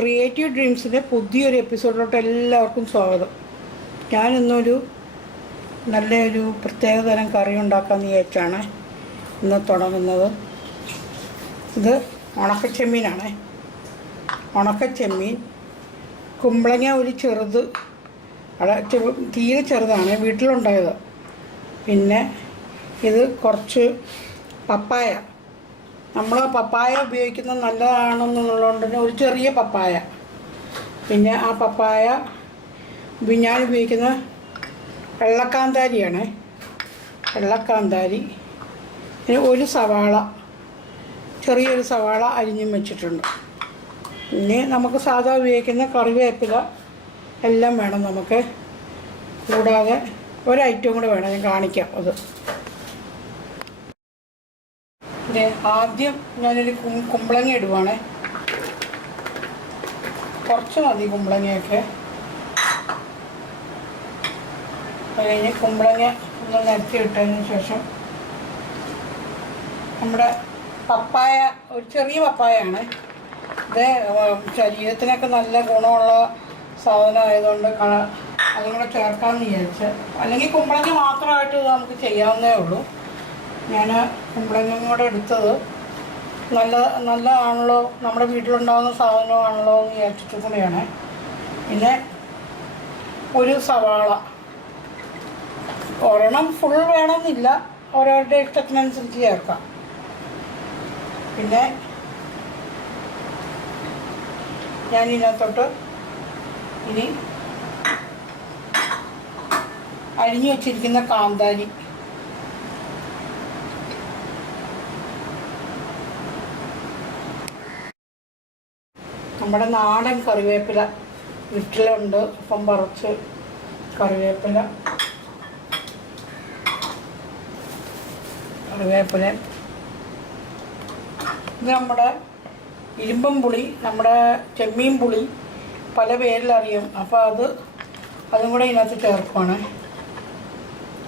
Creative ഡ്രീംസിന്റെ പുതിയൊരു എപ്പിസോഡിലോട്ട് എല്ലാവർക്കും സ്വാഗതം. ഞാനിന്നൊരു നല്ലൊരു പ്രത്യേക തരം കറി ഉണ്ടാക്കാമെന്ന് വിചാരിച്ചാണ് ഇന്ന് തുടങ്ങുന്നത്. ഇത് ഉണക്കച്ചെമ്മീനാണ്. ഉണക്കച്ചെമ്മീൻ കുമ്പളങ്ങ ഒരു ചെറുത് തീരെ ചെറുതാണ് വീട്ടിലുണ്ടായത്. പിന്നെ ഇത് കുറച്ച് പപ്പായ. നമ്മൾ പപ്പായ ഉപയോഗിക്കുന്നത് നല്ലതാണെന്നുള്ളതുകൊണ്ട് തന്നെ ഒരു ചെറിയ പപ്പായ. പിന്നെ ആ പപ്പായ ഞാൻ ഉപയോഗിക്കുന്ന വെള്ളക്കാന്താരിയാണ് വെള്ളക്കാന്താരി പിന്നെ ഒരു സവാള. ചെറിയൊരു സവാള അരിഞ്ഞും വെച്ചിട്ടുണ്ട്. പിന്നെ നമുക്ക് സാധാ ഉപയോഗിക്കുന്ന കറിവേപ്പില എല്ലാം വേണം നമുക്ക്. കൂടാതെ ഒരു ഐറ്റം കൂടെ വേണം. ഞാൻ കാണിക്കാം അത്. ആദ്യം ഞാനൊരു കുമ്പളങ്ങ ഇടുവാണേ. കുറച്ച് മതി കുമ്പളങ്ങയൊക്കെ. അത് കഴിഞ്ഞ് കുമ്പളങ്ങ ഒന്ന് നിരത്തി ഇട്ടതിന് ശേഷം നമ്മുടെ പപ്പായ ഒരു ചെറിയ പപ്പായാണ്. ഇത് ശരീരത്തിനൊക്കെ നല്ല ഗുണമുള്ള സാധനമായതുകൊണ്ട് അതും കൂടെ ചേർക്കാമെന്ന് വിചാരിച്ച്. അല്ലെങ്കിൽ കുമ്പളങ്ങ മാത്രമായിട്ട് നമുക്ക് ചെയ്യാവുന്നേ ഉള്ളൂ. ഞാൻ കുമ്പളങ്ങയും കൂടെ എടുത്തത് നല്ല നല്ലതാണല്ലോ നമ്മുടെ വീട്ടിലുണ്ടാകുന്ന സാധനമാണല്ലോ എന്ന് വിചാരിച്ചിട്ട് കൂടെയാണ്. പിന്നെ ഒരു സവാള. ഒരെണ്ണം ഫുൾ വേണമെന്നില്ല ഓരോരുടെ ഇഷ്ടത്തിനനുസരിച്ച് ചേർക്കാം. പിന്നെ ഞാൻ ഇതിനകത്തോട്ട് ഇനി അരിഞ്ഞു വച്ചിരിക്കുന്ന കാന്താരി നമ്മുടെ നാടൻ കറിവേപ്പില വീട്ടിലുണ്ട്. അപ്പം പറിച്ച് കറിവേപ്പില കറിവേപ്പില. ഇത് നമ്മുടെ ഇരുമ്പം പുളി നമ്മുടെ ചെമ്മീൻ പുളി പല പേരിലറിയും. അപ്പോൾ അത് അതും കൂടെ ഇതിനകത്ത് ചേർക്കുവാണ്.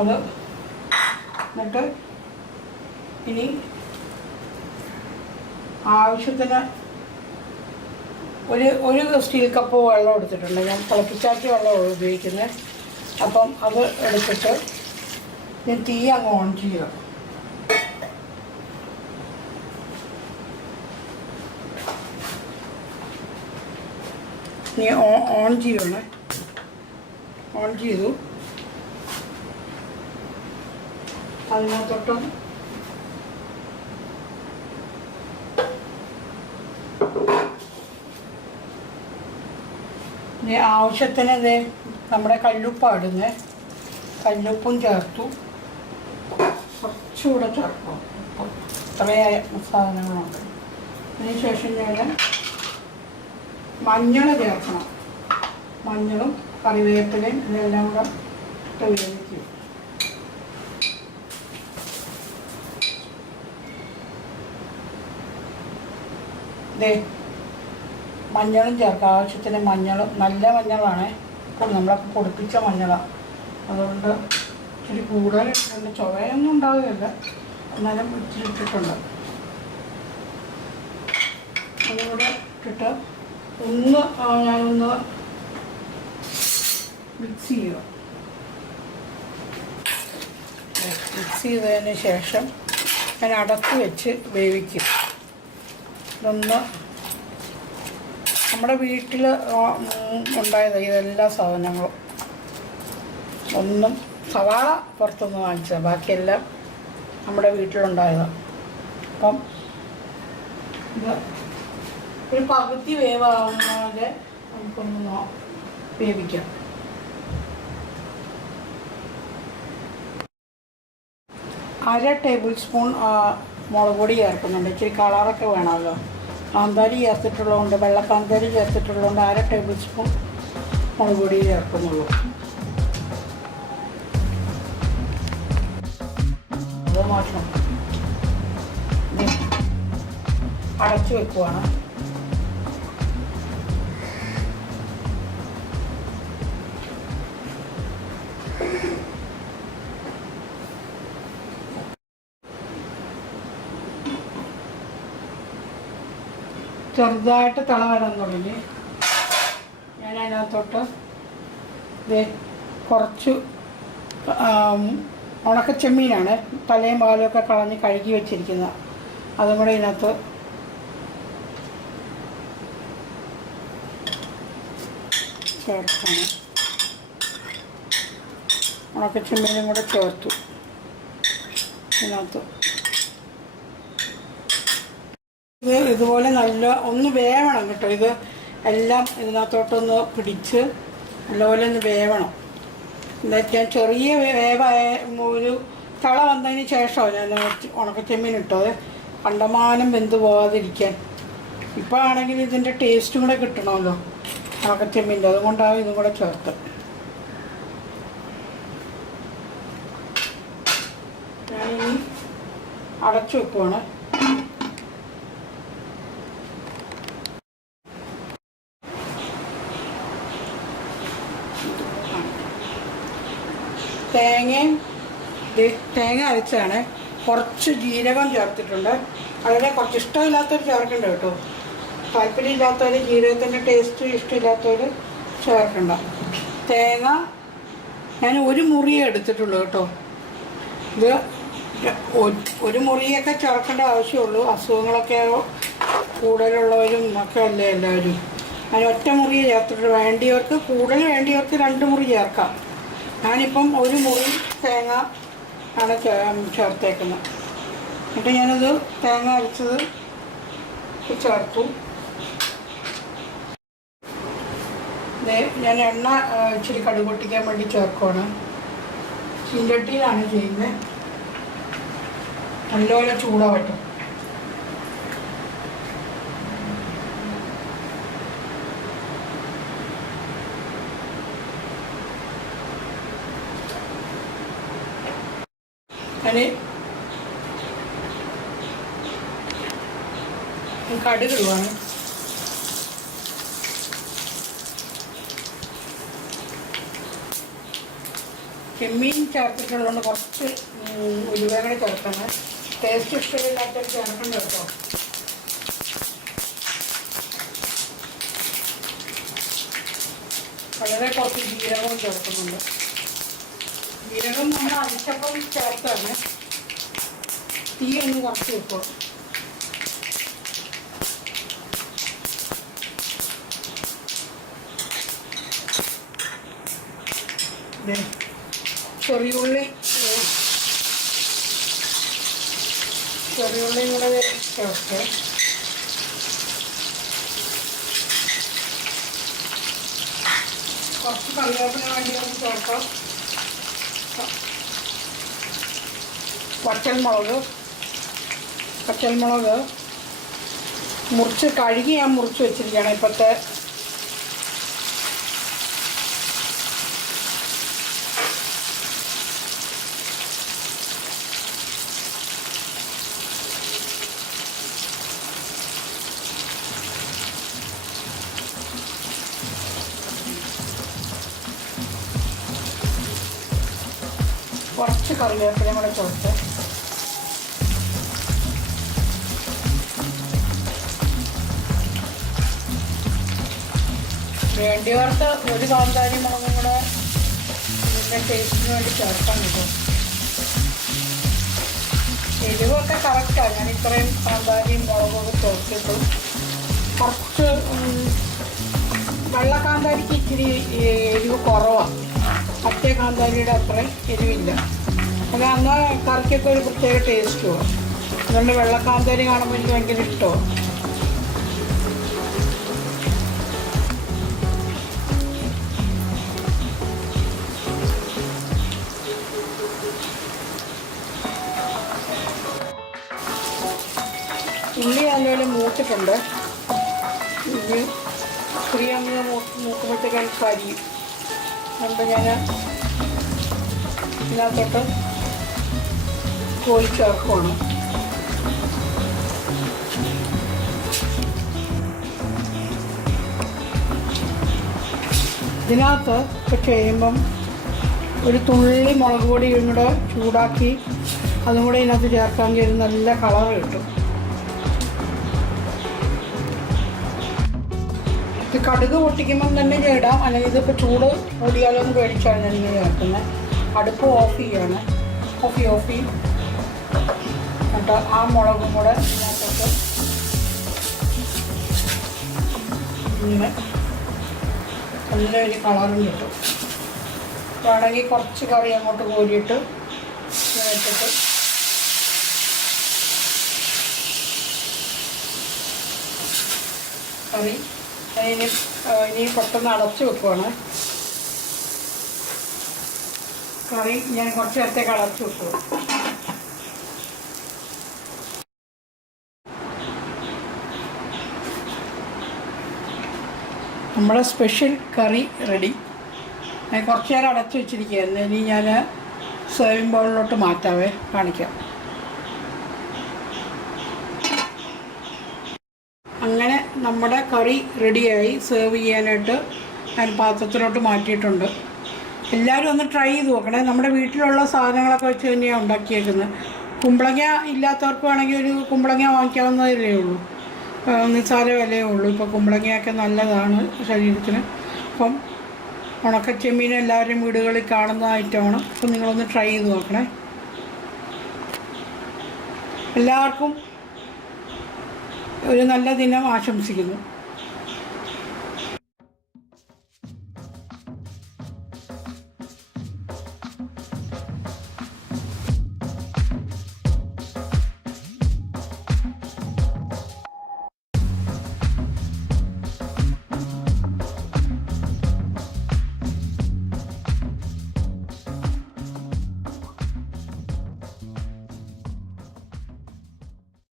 അത് എന്നിട്ട് ഇനി ആവശ്യത്തിന് ഒരു ഒരു സ്റ്റീൽ കപ്പ് വെള്ളം എടുത്തിട്ടുണ്ട്. ഞാൻ തിളപ്പിച്ചാറ്റി വെള്ളമാണ് ഉപയോഗിക്കുന്നത് അപ്പം അത് എടുത്തിട്ട് ഞാൻ തീ അങ്ങ് ഓൺ ചെയ്യുക. ഓൺ ചെയ്യണേ ഓൺ ചെയ്തു. അതിനകത്തോട്ടും ആവശ്യത്തിന് ഇത് നമ്മുടെ കല്ലുപ്പാണ് കല്ലുപ്പും ചേർത്തു. കുറച്ചുകൂടെ ചേർക്കും ഉപ്പ് ഇത്രയായ സാധനങ്ങളുണ്ട്. അതിനുശേഷം ഞാൻ മഞ്ഞൾ ചേർക്കണം. മഞ്ഞളും കറിവേപ്പിലയും ഇതെല്ലാം കൂടെ ഇട്ട് വേവിക്കും. ദേ മഞ്ഞളും ചേർക്കാം. ആവശ്യത്തിന് മഞ്ഞളും നല്ല മഞ്ഞളാണ്. നമ്മളൊക്കെ പൊടിപ്പിച്ച മഞ്ഞളാണ് അതുകൊണ്ട് ഇച്ചിരി കൂടുതൽ ചുവയൊന്നും ഉണ്ടാവുകയില്ല. എന്നാലും ഇച്ചിരി ഇട്ടിട്ടുണ്ട്. അതുകൂടെ ഇട്ടിട്ട് ഒന്ന് ഞാനൊന്ന് മിക്സ് ചെയ്യുക. മിക്സ് ചെയ്തതിന് ശേഷം ഞാൻ അടച്ച് വെച്ച് വേവിക്കും. ഇതൊന്ന് നമ്മുടെ വീട്ടിൽ ഉണ്ടായത് ഇതെല്ലാ സാധനങ്ങളും. ഒന്നും സവാള പുറത്തുനിന്ന് വാങ്ങിച്ചത്. ബാക്കിയെല്ലാം നമ്മുടെ വീട്ടിലുണ്ടായതാണ് അപ്പം ഒരു പകുതി വേവാകുന്നതെ നമുക്കൊന്ന് വേവിക്കാം. അര ടേബിൾ സ്പൂൺ മുളക് പൊടി ചേർക്കുന്നുണ്ട്. ഇച്ചിരി കളറൊക്കെ വേണമല്ലോ. കാന്താരി ചേർത്തിട്ടുള്ളതുകൊണ്ട് വെള്ളക്കാന്താരി ചേർത്തിട്ടുള്ളതുകൊണ്ട് അര ടേബിൾ സ്പൂൺ മുളക് പൊടി ചേർക്കുന്നുള്ളൂ. അത് മോശം. അടച്ചു വെക്കുവാണ്. ചെറുതായിട്ട് തള വരാൻ തുടങ്ങി. ഞാൻ അതിനകത്തോട്ട് കുറച്ച് ഉണക്ക ചെമ്മീനാണ് തലയും പാലും ഒക്കെ കളഞ്ഞ് കഴുകി വെച്ചിരിക്കുന്ന അതും കൂടെ ഇതിനകത്ത് ചേർക്കണം. ഉണക്കച്ചെമ്മീനും കൂടെ ചേർത്തു. ഇതിനകത്ത് ഇത് ഇതുപോലെ നല്ല ഒന്ന് വേവണം കേട്ടോ. ഇത് എല്ലാം ഇതിനകത്തോട്ടൊന്ന് പിടിച്ച് നല്ലപോലെ ഒന്ന് വേവണം. എന്നുവെച്ചാൽ ചെറിയ വേവായ ഒരു തള വന്നതിന് ശേഷമാണ് ഞാൻ ഉണക്കച്ചെമ്മീൻ ഇട്ടത്. കണ്ടമാനം വെന്ത് പോവാതിരിക്കാൻ. ഇപ്പോൾ ആണെങ്കിൽ ഇതിന്റെ ടേസ്റ്റും കൂടെ കിട്ടണമല്ലോ ഉണക്കച്ചെമ്മീന്റെ. അതുകൊണ്ടാണ് ഇതും കൂടെ ചേർത്ത് ഞാനിനി അടച്ചു വെക്കുവാണ്. തേങ്ങയും തേങ്ങ അരച്ചാണ്. കുറച്ച് ജീരകം ചേർത്തിട്ടുണ്ട്. വളരെ കുറച്ച് ഇഷ്ടമില്ലാത്തവർ ചേർക്കണ്ട കേട്ടോ. താല്പര്യമില്ലാത്തവർ ജീരകത്തിന്റെ ടേസ്റ്റ് ഇഷ്ടമില്ലാത്തവർ ചേർക്കണ്ട. തേങ്ങ ഞാൻ ഒരു മുറിയേ എടുത്തിട്ടുള്ളൂ കേട്ടോ. ഇത് ഒരു മുറിയൊക്കെ ചേർക്കേണ്ട ആവശ്യമുള്ളൂ. അസുഖങ്ങളൊക്കെ കൂടുതലുള്ളവരും ഒക്കെ അല്ലേ എല്ലാവരും. അതിന് ഒറ്റ മുറിയെ ചേർത്തിട്ട് വേണ്ടിയവർക്ക് കൂടുതൽ വേണ്ടിയവർക്ക് രണ്ട് മുറി ചേർക്കാം. ഞാനിപ്പം ഒരു മുറി തേങ്ങ ആണ് ചേർത്തേക്കുന്നത്. എന്നിട്ട് ഞാനത് തേങ്ങ അരച്ചത് ചേർത്തു ഞാൻ എണ്ണ ഇച്ചിരി കടു പൊട്ടിക്കാൻ വേണ്ടി ചേർക്കുവാണ്. ചീരട്ടിയിലാണ് ചെയ്യുന്നത്. നല്ലപോലെ ചൂടാവട്ടെ. കടുക് ഇടുവാണ് ചെമ്മീൻ ചേർത്തിട്ടുള്ളതുകൊണ്ട് കുറച്ച് ഉം, ഉലുവയും കൂടെ ചേർക്കണം ടേസ്റ്റ് ഇഷ്ടമില്ലാത്ത ചേർക്കണ്ട കേട്ടോ. വളരെ കുറച്ച് ജീരകവും ചേർക്കുന്നുണ്ട്. ജീരകം നമ്മൾ അരിച്ചപ്പം ചേർത്താണ്. തീ ഒന്ന് കുറച്ച് വെക്കുക. ചെറിയുള്ളി. ചെറിയുള്ളിയും കൂടെ ചേർത്ത് കുറച്ച് കറിവേപ്പിന് വേണ്ടി ഒന്ന് ചേർക്കാം. വറ്റൽമുളക്. വറ്റൽമുളക്. മുറിച്ച് കഴുകി ഞാൻ മുറിച്ച് വെച്ചിരിക്കുകയാണ് ഇപ്പോഴത്തെ കുറച്ച് കറിവേപ്പിലയും കൂടെ ചേർത്ത്. വേണ്ടിയവർക്ക് ഒരു കാന്താരി മുളകും കൂടെ ഇതിന്റെ ടേസ്റ്റിന് വേണ്ടി ചേർക്കാൻ കിട്ടും എരിവൊക്കെ കറക്റ്റാണ് ഞാൻ ഇത്രയും കാന്താരിയും മുളകൊക്കെ ചേർത്തിട്ടു. കുറച്ച് വെള്ളക്കാന്താരിക്ക് വെള്ള കാന്താരിക്ക് ഇച്ചിരി എരിവ് കുറവാണ് മറ്റേ കാന്താരിയുടെ അത്രയും എരിവില്ല. അത് അന്ന് കറിക്കൊക്കെ ഒരു പ്രത്യേക ടേസ്റ്റുമാണ് അതുകൊണ്ട് വെള്ള കാന്താരി കാണുമ്പോൾ എനിക്ക് ഭയങ്കര ഇഷ്ടമാണ് ഉള്ളി നല്ലപോലെ മൂത്തിട്ടുണ്ട്. ഉള്ളി ഇത്തിരി അങ്ങ് മൂക്കുമ്പോഴത്തേക്കും കരിയും. അതുകൊണ്ട് ഞാൻ ഇതിനകത്തോട്ട് കോഴി ചേർക്കണം. ഇതിനകത്ത് ഒക്കെ ചെയ്യുമ്പം ഒരു തുള്ളി മുളക് പൊടിയും കൂടെ ചൂടാക്കി അതും കൂടെ ഇതിനകത്ത് ചേർക്കാമെങ്കിൽ ഒരു നല്ല കളർ കിട്ടും. ഇത് കടുക് പൊട്ടിക്കുമ്പം തന്നെ ചേടാം അല്ലെങ്കിൽ ഇതിപ്പോൾ ചൂട് കൂടിയാലും പേടിച്ചാണ് ഞാൻ ചേർക്കുന്നത് അടുപ്പ് ഓഫ് ചെയ്യാണ്. ഓഫ് ചെയ്യും ഓഫ് ചെയ്യും. എന്നിട്ട് ആ മുളകും കൂടെ ഇതിനകത്തോട്ട് ഇങ്ങനെ നല്ലൊരു കളറും കിട്ടും. വേണമെങ്കിൽ കുറച്ച് കറി അങ്ങോട്ട് കോരിയിട്ട് ഇട്ടിട്ട് കറി. അതിന് ഇനി പെട്ടെന്ന് അടച്ചു വെക്കുവാണ്. കറി ഞാൻ കുറച്ച് നേരത്തേക്ക് അടച്ചു വെക്കും നമ്മുടെ സ്പെഷ്യൽ കറി റെഡി. ഞാൻ കുറച്ച് നേരം അടച്ചു വെച്ചിരിക്കുകയായിരുന്നു. ഇനി ഞാൻ സേവിങ് ബൗളിലോട്ട് മാറ്റാവേ. കാണിക്കാം. അങ്ങനെ നമ്മുടെ കറി റെഡിയായി. സെർവ് ചെയ്യാനായിട്ട് ഞാൻ പാത്രത്തിലോട്ട് മാറ്റിയിട്ടുണ്ട്. എല്ലാവരും ഒന്ന് ട്രൈ ചെയ്ത് നോക്കണേ. നമ്മുടെ വീട്ടിലുള്ള സാധനങ്ങളൊക്കെ വെച്ച് തന്നെയാണ് ഉണ്ടാക്കിയേക്കുന്നത്. കുമ്പളങ്ങ ഇല്ലാത്തവർക്ക് വേണമെങ്കിൽ ഒരു കുമ്പളങ്ങ വാങ്ങിക്കാവുന്നതല്ലേ ഉള്ളൂ. നിസ്സാര വിലയേ ഉള്ളൂ. ഇപ്പോൾ കുമ്പളങ്ങയൊക്കെ നല്ലതാണ് ശരീരത്തിന്. അപ്പം ഉണക്കച്ചെമ്മീൻ എല്ലാവരും വീടുകളിൽ കാണുന്ന ഐറ്റമാണ്. അപ്പം നിങ്ങളൊന്ന് ട്രൈ ചെയ്ത് നോക്കണേ. എല്ലാവർക്കും ഒരു നല്ല ദിനം ആശംസിക്കുന്നു.